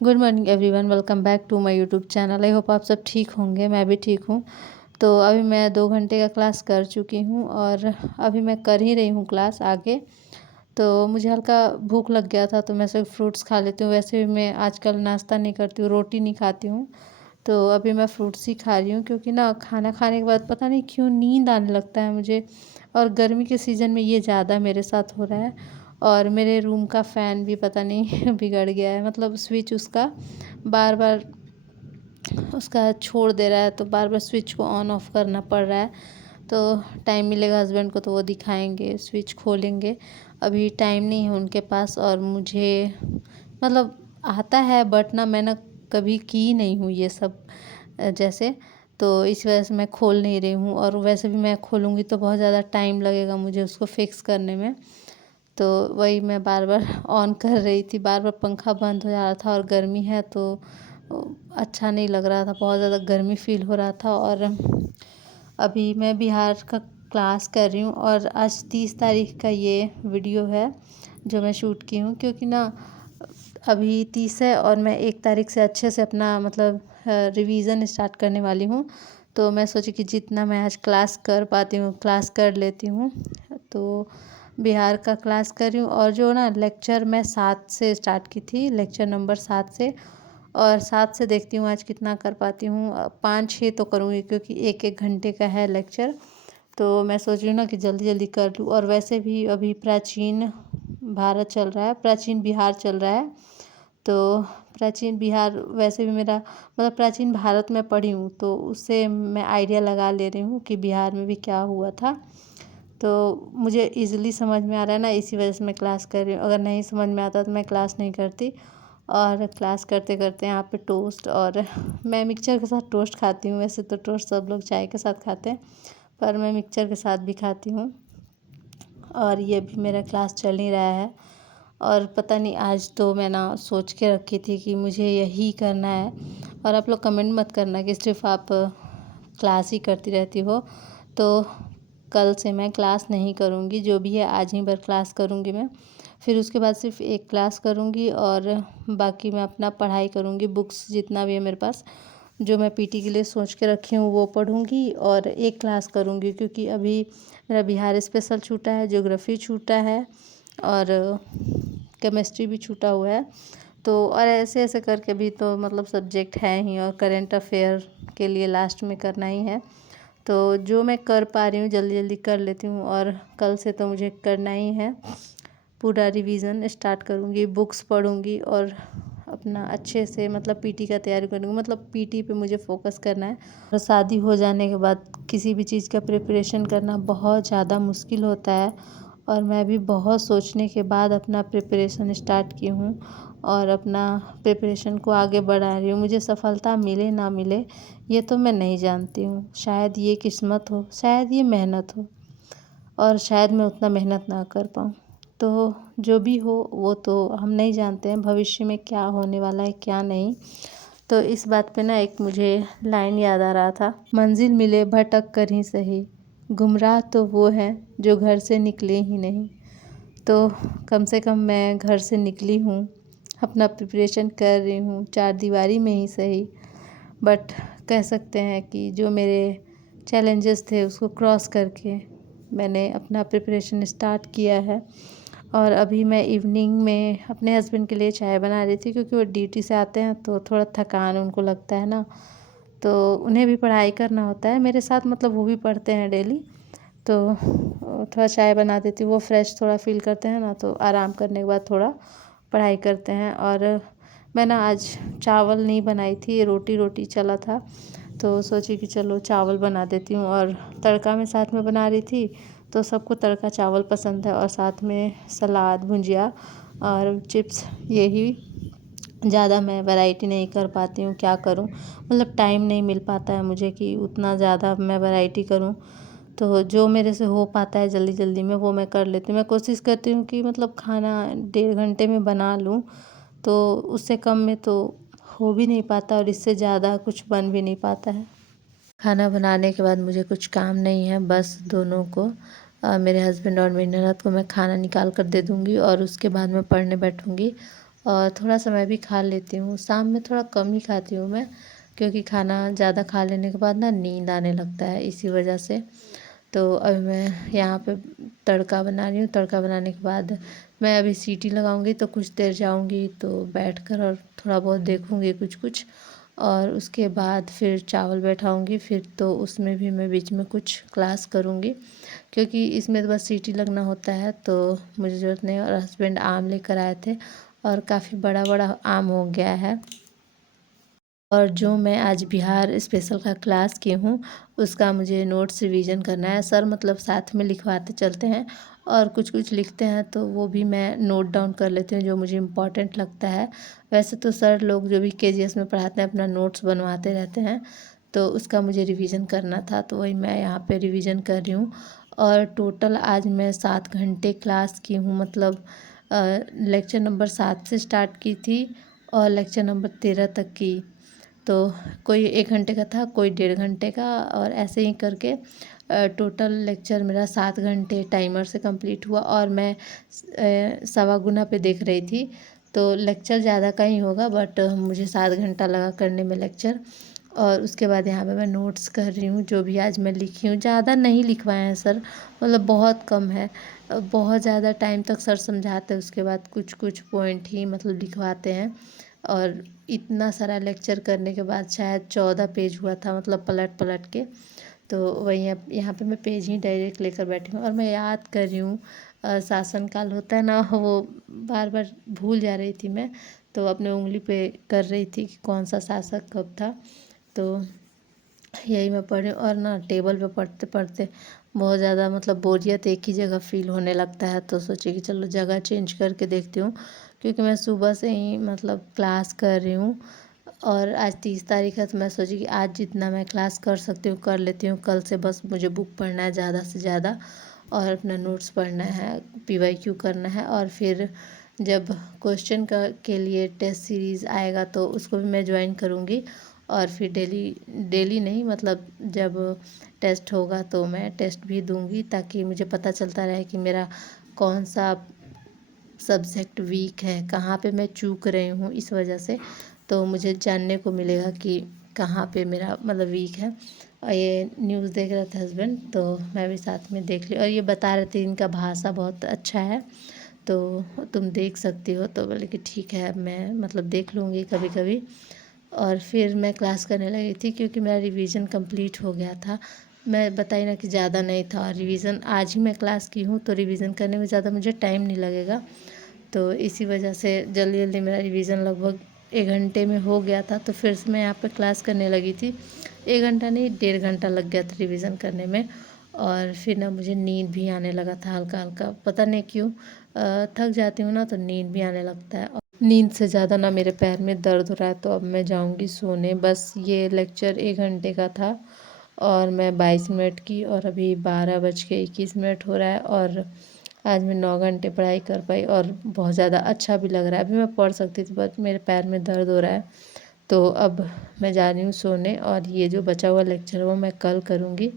Good morning everyone, welcome back to my YouTube channel. I hope आप सब ठीक होंगे। मैं भी ठीक हूँ। तो अभी मैं 2 घंटे का क्लास कर चुकी हूँ और अभी मैं कर ही रही हूँ क्लास आगे। तो मुझे हल्का भूख लग गया था तो मैं सिर्फ फ्रूट्स खा लेती हूँ। वैसे भी मैं आजकल नाश्ता नहीं करती हूँ, रोटी नहीं खाती हूँ। तो अभी मैं फ्रूट्स ही खा रही हूँ क्योंकि ना खाना खाने के बाद पता नहीं क्यों नींद आने लगता है मुझे। और गर्मी के सीज़न में ये ज़्यादा मेरे साथ हो रहा है। और मेरे रूम का फ़ैन भी पता नहीं बिगड़ गया है, मतलब स्विच उसका बार बार उसका छोड़ दे रहा है, तो बार बार स्विच को ऑन ऑफ करना पड़ रहा है। तो टाइम मिलेगा हस्बैंड को तो वो दिखाएंगे, स्विच खोलेंगे। अभी टाइम नहीं है उनके पास और मुझे मतलब आता है बट ना मैं ना कभी की नहीं हूँ ये सब जैसे। तो इस वजह से मैं खोल नहीं रही हूँ और वैसे भी मैं खोलूँगी तो बहुत ज़्यादा टाइम लगेगा मुझे उसको फिक्स करने में। तो वही मैं बार बार ऑन कर रही थी, बार बार पंखा बंद हो जा रहा था और गर्मी है तो अच्छा नहीं लग रहा था, बहुत ज़्यादा गर्मी फील हो रहा था। और अभी मैं बिहार का क्लास कर रही हूँ और आज 30 तारीख का ये वीडियो है जो मैं शूट की हूँ, क्योंकि ना अभी 30 है और मैं 1 तारीख से अच्छे से अपना मतलब रिवीज़न स्टार्ट करने वाली हूँ। तो मैं सोची कि जितना मैं आज क्लास कर पाती हूँ क्लास कर लेती हूँ। तो बिहार का क्लास कर रही हूँ और जो ना लेक्चर मैं 7 से स्टार्ट की थी, लेक्चर नंबर 7 से। और 7 से देखती हूँ आज कितना कर पाती हूँ। 5-6 तो करूँगी क्योंकि 1-1 घंटे का है लेक्चर। तो मैं सोच रही हूँ ना कि जल्दी जल्दी कर लूँ। और वैसे भी अभी प्राचीन भारत चल रहा है, प्राचीन बिहार चल रहा है। तो प्राचीन बिहार वैसे भी मेरा मतलब प्राचीन भारत में पढ़ी हूँ तो उससे मैं आइडिया लगा ले रही हूँ कि बिहार में भी क्या हुआ था। तो मुझे इजीली समझ में आ रहा है ना, इसी वजह से मैं क्लास कर रही हूँ। अगर नहीं समझ में आता तो मैं क्लास नहीं करती। और क्लास करते करते यहाँ पे टोस्ट, और मैं मिक्सचर के साथ टोस्ट खाती हूँ। वैसे तो टोस्ट सब लोग चाय के साथ खाते हैं पर मैं मिक्सचर के साथ भी खाती हूँ। और ये भी मेरा क्लास चल ही रहा है। और पता नहीं आज तो मैं ना सोच के रखी थी कि मुझे यही करना है। और आप लोग कमेंट मत करना कि सिर्फ आप क्लास ही करती रहती हो। तो कल से मैं क्लास नहीं करूँगी, जो भी है आज ही भर क्लास करूँगी मैं। फिर उसके बाद सिर्फ एक क्लास करूँगी और बाकी मैं अपना पढ़ाई करूँगी, बुक्स जितना भी है मेरे पास जो मैं पीटी के लिए सोच के रखी हूँ वो पढ़ूँगी और एक क्लास करूँगी। क्योंकि अभी मेरा बिहार स्पेशल छूटा है, ज्योग्राफी छूटा है और केमिस्ट्री भी छूटा हुआ है। तो और ऐसे ऐसे करके भी तो मतलब सब्जेक्ट हैं ही, और करेंट अफेयर के लिए लास्ट में करना ही है। तो जो मैं कर पा रही हूँ जल्दी जल्दी कर लेती हूँ। और कल से तो मुझे करना ही है, पूरा रिवीजन स्टार्ट करूँगी, बुक्स पढ़ूँगी और अपना अच्छे से मतलब पीटी का तैयारी करूँगी। मतलब पीटी पे मुझे फोकस करना है। और शादी हो जाने के बाद किसी भी चीज़ का प्रिपरेशन करना बहुत ज़्यादा मुश्किल होता है। और मैं भी बहुत सोचने के बाद अपना प्रिपरेशन स्टार्ट की हूँ और अपना प्रिपरेशन को आगे बढ़ा रही हूँ। मुझे सफलता मिले ना मिले ये तो मैं नहीं जानती हूँ, शायद ये किस्मत हो, शायद ये मेहनत हो और शायद मैं उतना मेहनत ना कर पाऊँ। तो जो भी हो वो तो हम नहीं जानते हैं भविष्य में क्या होने वाला है क्या नहीं। तो इस बात पे ना एक मुझे लाइन याद आ रहा था, मंजिल मिले भटक कर ही सही, गुमराह तो वो हैं जो घर से निकले ही नहीं। तो कम से कम मैं घर से निकली हूँ, अपना प्रिपरेशन कर रही हूँ, चार दीवारी में ही सही। बट कह सकते हैं कि जो मेरे चैलेंजेस थे उसको क्रॉस करके मैंने अपना प्रिपरेशन स्टार्ट किया है। और अभी मैं इवनिंग में अपने हस्बैंड के लिए चाय बना रही थी, क्योंकि वो ड्यूटी से आते हैं तो थोड़ा थकान उनको लगता है ना। तो उन्हें भी पढ़ाई करना होता है मेरे साथ, मतलब वो भी पढ़ते हैं डेली। तो थोड़ा चाय बना देती हूँ, वो फ्रेश थोड़ा फील करते हैं ना, तो आराम करने के बाद थोड़ा पढ़ाई करते हैं। और मैं ना आज चावल नहीं बनाई थी, रोटी रोटी चला था तो सोची कि चलो चावल बना देती हूँ। और तड़का मैं साथ में बना रही थी तो सबको तड़का चावल पसंद है, और साथ में सलाद भुजिया और चिप्स। यही ज़्यादा मैं वैरायटी नहीं कर पाती हूँ, क्या करूँ, मतलब टाइम नहीं मिल पाता है मुझे कि उतना ज़्यादा मैं वैरायटी करूँ। तो जो मेरे से हो पाता है जल्दी जल्दी में वो मैं कर लेती हूँ। मैं कोशिश करती हूँ कि मतलब खाना 1.5 घंटे में बना लूँ, तो उससे कम में तो हो भी नहीं पाता और इससे ज़्यादा कुछ बन भी नहीं पाता है। खाना बनाने के बाद मुझे कुछ काम नहीं है, बस दोनों को मेरे हस्बैंड और मेरी ननद को मैं खाना निकाल कर दे दूँगी और उसके बाद मैं पढ़ने बैठूँगी। और थोड़ा सा मैं भी खा लेती हूँ। शाम में थोड़ा कम ही खाती हूँ मैं, क्योंकि खाना ज़्यादा खा लेने के बाद ना नींद आने लगता है, इसी वजह से। तो अभी मैं यहाँ पे तड़का बना रही हूँ। तड़का बनाने के बाद मैं अभी सीटी लगाऊंगी, तो कुछ देर जाऊंगी तो बैठकर और थोड़ा बहुत देखूंगी कुछ कुछ, और उसके बाद फिर चावल बैठाऊंगी। फिर तो उसमें भी मैं बीच में कुछ क्लास करूँगी, क्योंकि इसमें तो बस सीटी लगना होता है, तो मुझे ज़रूरत नहीं है। और हस्बैंड आम लेकर आए थे और काफ़ी बड़ा बड़ा आम हो गया है। और जो मैं आज बिहार स्पेशल का क्लास की हूँ, उसका मुझे नोट्स रिवीजन करना है। सर मतलब साथ में लिखवाते चलते हैं, और कुछ कुछ लिखते हैं तो वो भी मैं नोट डाउन कर लेती हूँ जो मुझे इम्पोर्टेंट लगता है। वैसे तो सर लोग जो भी केजीएस में पढ़ाते हैं अपना नोट्स बनवाते रहते हैं, तो उसका मुझे रिवीजन करना था, तो वही मैं यहाँ पे रिवीजन कर रही हूँ। और टोटल आज मैं 7 घंटे क्लास की हूँ, मतलब लेक्चर नंबर 7 से स्टार्ट की थी और लेक्चर नंबर 13 तक की। तो कोई 1 घंटे का था, कोई 1.5 घंटे का, और ऐसे ही करके टोटल लेक्चर मेरा 7 घंटे टाइमर से कंप्लीट हुआ। और मैं सवा गुना पे देख रही थी, तो लेक्चर ज़्यादा का ही होगा, बट मुझे 7 घंटा लगा करने में लेक्चर। और उसके बाद यहाँ पे मैं नोट्स कर रही हूँ, जो भी आज मैं लिखी हूँ। ज़्यादा नहीं लिखवाए हैं सर, मतलब बहुत कम है। बहुत ज़्यादा टाइम तक सर समझाते हैं, उसके बाद कुछ कुछ पॉइंट ही मतलब लिखवाते हैं। और इतना सारा लेक्चर करने के बाद शायद 14 पेज हुआ था, मतलब पलट पलट के। तो वही अब यहाँ पे मैं पेज ही डायरेक्ट लेकर बैठी हूँ, और मैं याद कर रही हूँ शासन काल होता है ना, वो बार बार भूल जा रही थी मैं। तो अपने उंगली पे कर रही थी कि कौन सा शासक कब था। तो यही मैं पढ़ी, और ना टेबल पे पढ़ते पढ़ते बहुत ज़्यादा मतलब बोरियत एक ही जगह फ़ील होने लगता है, तो सोची कि चलो जगह चेंज करके देखती हूँ, क्योंकि मैं सुबह से ही मतलब क्लास कर रही हूँ। और आज 30 तारीख है, तो मैं सोची कि आज जितना मैं क्लास कर सकती हूँ कर लेती हूँ। कल से बस मुझे बुक पढ़ना है ज़्यादा से ज़्यादा, और अपना नोट्स पढ़ना है, पीवाईक्यू करना है। और फिर जब क्वेश्चन का के लिए टेस्ट सीरीज़ आएगा तो उसको भी मैं ज्वाइन करूँगी। और फिर डेली डेली नहीं, मतलब जब टेस्ट होगा तो मैं टेस्ट भी दूँगी, ताकि मुझे पता चलता रहे कि मेरा कौन सा सब्जेक्ट वीक है, कहाँ पे मैं चूक रही हूँ, इस वजह से। तो मुझे जानने को मिलेगा कि कहाँ पे मेरा मतलब वीक है। और ये न्यूज़ देख रहे थे हस्बैंड, तो मैं भी साथ में देख ली। और ये बता रहे थे इनका भाषा बहुत अच्छा है, तो तुम देख सकती हो। तो बोले कि ठीक है, मैं मतलब देख लूँगी कभी कभी। और फिर मैं क्लास करने लगी थी, क्योंकि मेरा रिवीजन कंप्लीट हो गया था। मैं बताई ना कि ज़्यादा नहीं था, और रिवीजन आज ही मैं क्लास की हूँ, तो रिवीजन करने में ज़्यादा मुझे टाइम नहीं लगेगा। तो इसी वजह से जल्दी जल्दी मेरा रिवीजन लगभग 1 घंटे में हो गया था। तो फिर से मैं यहाँ पे क्लास करने लगी थी। 1 घंटा नहीं, 1.5 घंटा लग गया था रिवीजन करने में। और फिर ना मुझे नींद भी आने लगा था हल्का हल्का, पता नहीं क्यों। थक जाती हूँ ना, तो नींद भी आने लगता है। नींद से ज़्यादा ना मेरे पैर में दर्द हो रहा है, तो अब मैं जाऊँगी सोने। बस ये लेक्चर 1 घंटे का था, और मैं 22 मिनट की, और अभी 12 बज के 21 मिनट हो रहा है। और आज मैं 9 घंटे पढ़ाई कर पाई, और बहुत ज़्यादा अच्छा भी लग रहा है। अभी मैं पढ़ सकती थी, बट मेरे पैर में दर्द हो रहा है। तो अब मैं जा रही हूँ सोने, और ये जो बचा हुआ लेक्चर है वो मैं कल करूँगी।